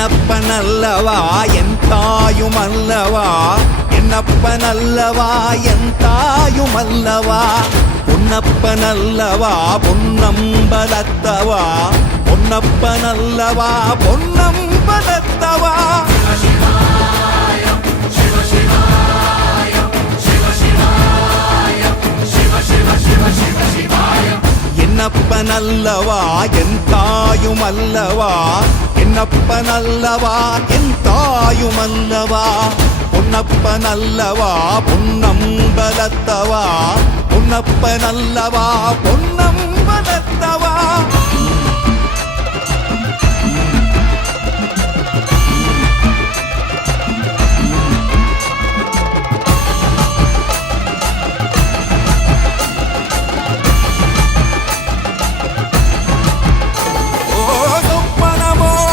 என்னப்பனல்லவா என் தாயுமல்லவா, என்னப்பனல்லவா என் தாயுமல்லவா, பொன்னப்பனல்லவா பொன்னம்பலத்தவா, பொன்னப்பனல்லவா பொன்னம்பலத்தவா. என்னப்பனல்லவா என் தாயுமல்லவா, என்னப்பனல்லவா என் தாயுமல்லவா, பொன்னப்பனல்லவா பொன்னம்பலத்தவா, பொன்னப்பனல்லவா பொன்னம்பலத்தவா.